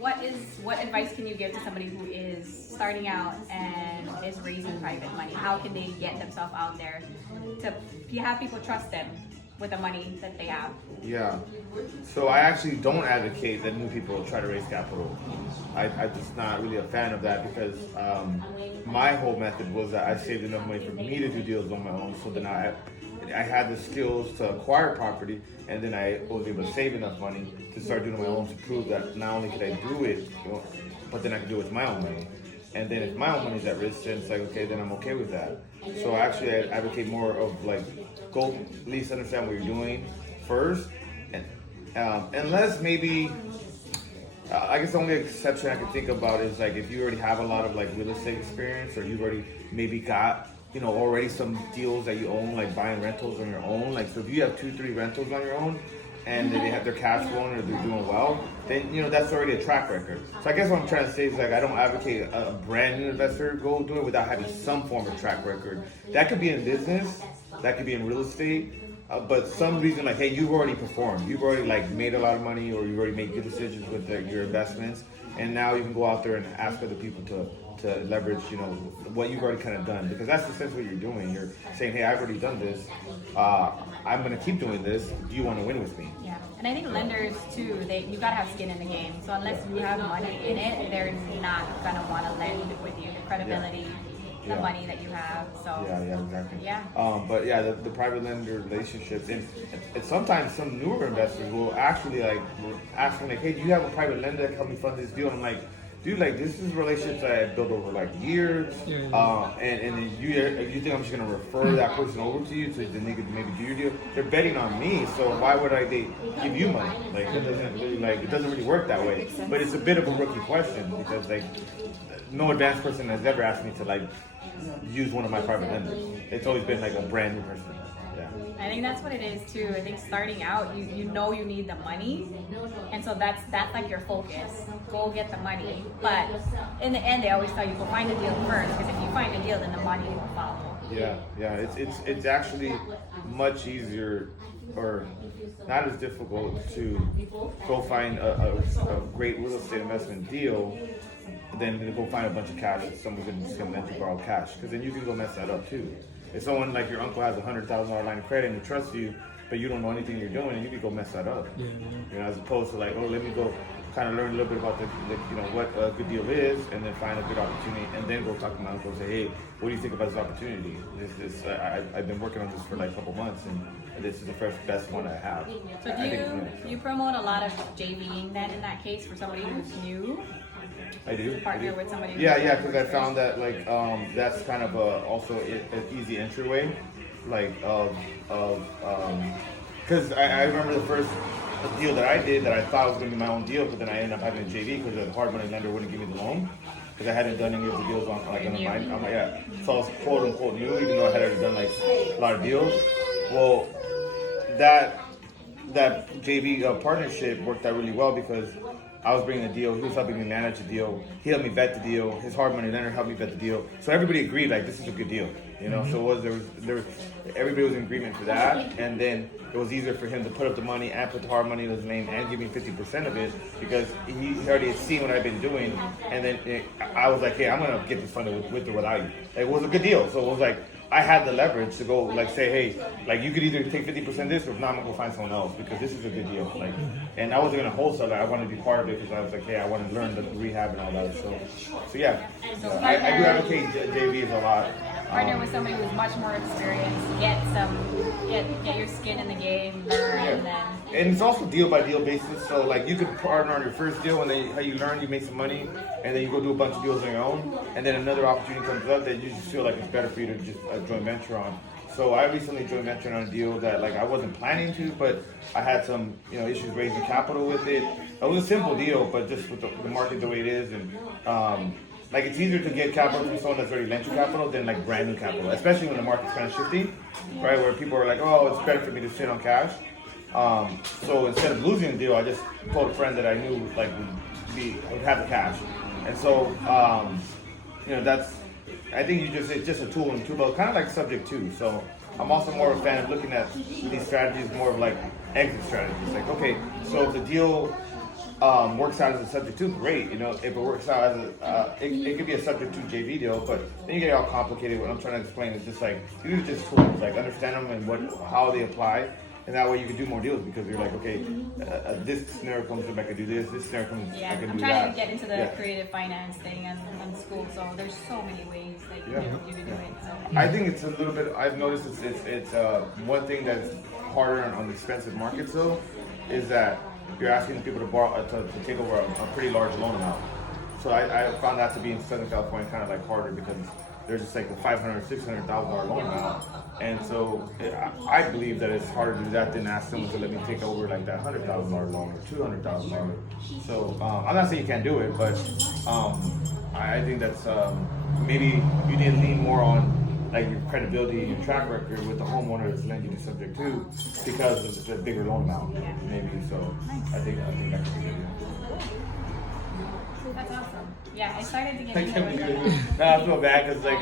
what advice can you give to somebody who is starting out and is raising private money? How can they get themselves out there to have people trust them with the money that they have? Yeah. So I actually don't advocate that new people try to raise capital. I'm just not really a fan of that because my whole method was that I saved enough money for me to do deals on my own. So then I had the skills to acquire property, and then I was able to save enough money to start doing my own to prove that not only could I do it, but then I could do it with my own money. And then if my own money's at risk, then it's like, okay, then I'm okay with that. So actually I advocate more of like, go at least understand what you're doing first. And unless maybe, I guess the only exception I can think about is like if you already have a lot of like real estate experience, or you've already maybe got, already some deals that you own, like buying rentals on your own. Like, so if you have 2-3 rentals on your own, and they have their cash flowing or they're doing well, then that's already a track record. So I guess what I'm trying to say is like I don't advocate a brand new investor go do it without having some form of track record. That could be in business, that could be in real estate, but some reason like, hey, you've already performed, you've already like made a lot of money, or you've already made good decisions with your investments, and now you can go out there and ask other people to leverage, what you've already kind of done, because that's essentially what you're doing. You're saying, hey, I've already done this. I'm going to keep doing this. Do you want to win with me? Yeah, and I think lenders too, you got to have skin in the game. So unless you have money in it, they're not going to want to lend with you. The credibility, the money that you have. So yeah, exactly. Yeah. But yeah, the private lender relationships, and sometimes some newer investors will actually like ask me like, hey, do you have a private lender that can help me fund this deal? And I'm like, dude, like this is relationships that I built over like years, and then you think I'm just gonna refer that person over to you so then they could maybe do your deal? They're betting on me, so why would they give you money? Like it doesn't really work that way. But it's a bit of a rookie question because like no advanced person has ever asked me to like use one of my private lenders. It's always been like a brand new person. I think that's what it is too. I think starting out, you know you need the money, and so that's like your focus. Go get the money, but in the end, they always tell you go find a deal first, because if you find a deal, then the money will follow. Yeah. It's actually much easier, or not as difficult, to go find a great real estate investment deal than to go find a bunch of cash that someone's just gonna let you borrow cash, because then you can go mess that up too. If someone like your uncle has a $100,000 line of credit and he trusts you, but you don't know anything you're doing, and you could go mess that up. As opposed to like, oh, let me go kind of learn a little bit about what a good deal is, and then find a good opportunity, and then go talk to my uncle and say, hey, what do you think about this opportunity? I've been working on this for like a couple months, and this is the first best one I have. So do you promote a lot of JVing then in that case for somebody who's new? I do. Partner with somebody. Yeah, because I found that like that's kind of also an easy entryway, like because I remember the first deal that I did that I thought was going to be my own deal, but then I ended up having a JV because the hard money lender wouldn't give me the loan because I hadn't done any of the deals on like on the mind. I'm like, yeah, so I was quote unquote new, even though I had already done like a lot of deals. Well, that JV partnership worked out really well because I was bringing the deal, he was helping me manage the deal, he helped me vet the deal, his hard money lender helped me vet the deal. So everybody agreed like this is a good deal, So there was everybody was in agreement for that, and then it was easier for him to put up the money and put the hard money in his name and give me 50% of it because he already had seen what I've been doing, and then I was like, hey, I'm gonna get this funded with or without you. It was a good deal, so it was like I had the leverage to go like say, hey, like you could either take 50% of this, or if not, I'm gonna go find someone else because this is a good deal. Like, and I wasn't gonna wholesale that. I wanted to be part of it because I was like, hey, I want to learn the rehab and all that. So yeah, I do advocate JVs a lot. Partner with somebody who's much more experienced. Get your skin in the game, learn, and then. And it's also deal by deal basis. So like you could partner on your first deal, and then how you learn, you make some money, and then you go do a bunch of deals on your own, and then another opportunity comes up that you just feel like it's better for you to just joint venture on. So I recently joint ventured on a deal that like I wasn't planning to, but I had some issues raising capital with it. It was a simple deal, but just with the market the way it is, and like it's easier to get capital from someone that's already lent you capital than like brand new capital, especially when the market's kind of shifty, right? Where people are like, oh, it's better for me to sit on cash. So instead of losing the deal, I just told a friend that I knew like would have the cash, and so that's. I think it's just a tool in the toolbox, kind of like subject to. So I'm also more of a fan of looking at these strategies more of like exit strategies. Like, okay, so if the deal works out as a subject to, great. You know, if it works out as it could be a subject to JV deal, but then you get all complicated. What I'm trying to explain is just like use just tools, like understand them and how they apply, and that way you can do more deals because you're like, okay, this scenario comes up, I can do this scenario comes, Yeah, I can I'm do trying that. to get into the Yeah. creative finance thing and school, so there's so many ways that you can do it. So. I think it's a little bit. I've noticed it's one thing that's harder on the expensive markets though, is that you're asking people to borrow to take over a pretty large loan amount. So I found that to be in Southern California kind of like harder because there's just like the $500,000, $600,000 loan amount, and so I believe that it's harder to do that than ask someone to let me take over like that $100,000 loan or $200,000. So I'm not saying you can't do it, but I think that's maybe you need to lean more on like your credibility and your track record with the homeowner that's lending you the subject to because of the bigger loan amount, maybe. So I think that could be good. That's awesome. Yeah, I started to get I into can't it. believe it. No, I feel bad because like